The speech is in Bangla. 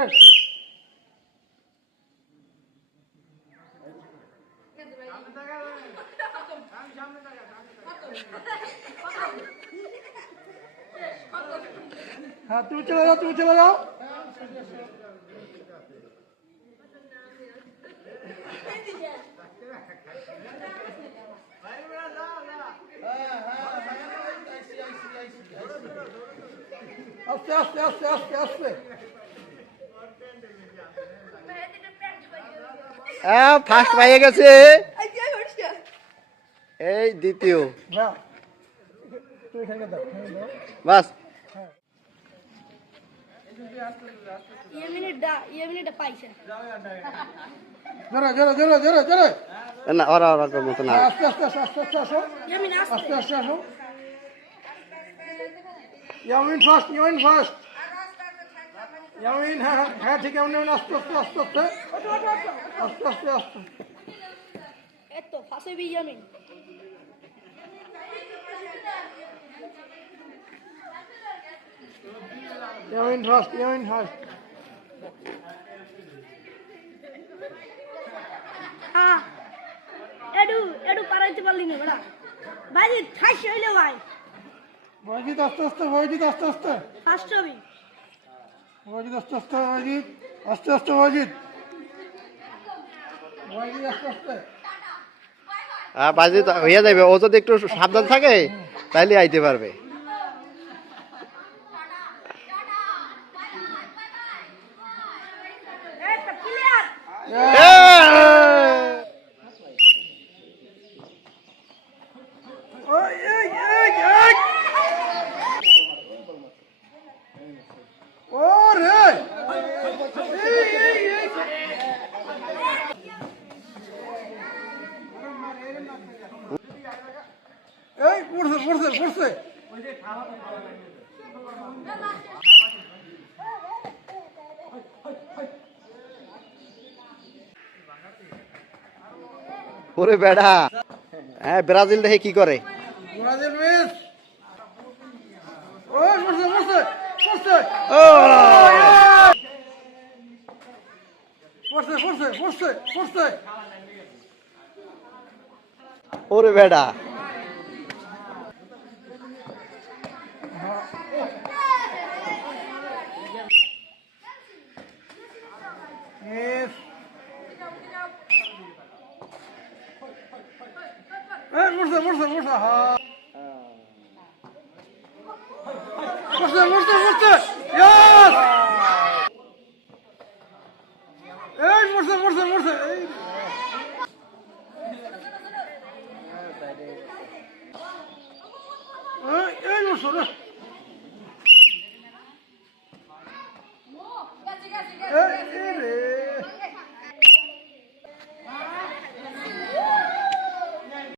हाँ तुम चले जाओ, तुम चले जाओ। আস্তে আস্তে আস্তে আস্তে আস্তে। ফার্স্ট পাইয়ে গেছে, এই দ্বিতীয়। বাস না, ওরা মতো না। আস্তে আস্তে আস্তে আস্তে আস্তে আসো, আস্তে আস্তে আসো। Yamin first, Yamin first, Yamin. হ্যাঁ হ্যাঁ ঠিক আছে, আস্তে আস্তে আস্তে আস্তে আস্তে আস্তে আস্তে। এতো ফাঁসে বি ইয়ামিন। Yamin first, Yamin first. হ্যাঁ এডু পারাইতে পারলি না বড়া বাজি ঠাইস হইলে ভাই। ওয়াজিদ আস্তে আস্তে, ওয়াজিদ আস্তে আস্তে, ফার্স্ট হবি। ওয়াজিদ আস্তে আস্তে, ওয়াজিদ আস্তে আস্তে, ওয়াজিদ ওয়াজিদ আস্তে আস্তে। বাজি হইয়া যাবে, ও যদি একটু সাবধান থাকে তাইলে আইতে পারবে। এই পড়ছে পড়ছে পড়ছে। ওরে বেড়া, হ্যাঁ ব্রাজিল দেখে কি করে। Brazil miss. ও পড়ছে পড়ছে পড়ছে। ও পড়ছে পড়ছে পড়ছে পড়ছে। ওরে বেড়া, মিস। এই পড়ছে পড়ছে পড়ছে। হ্যাঁ পড়ছে পড়ছে পড়ছে। ইয়েস। এই পড়ছে পড়ছে পড়ছে। এই পড়ছে।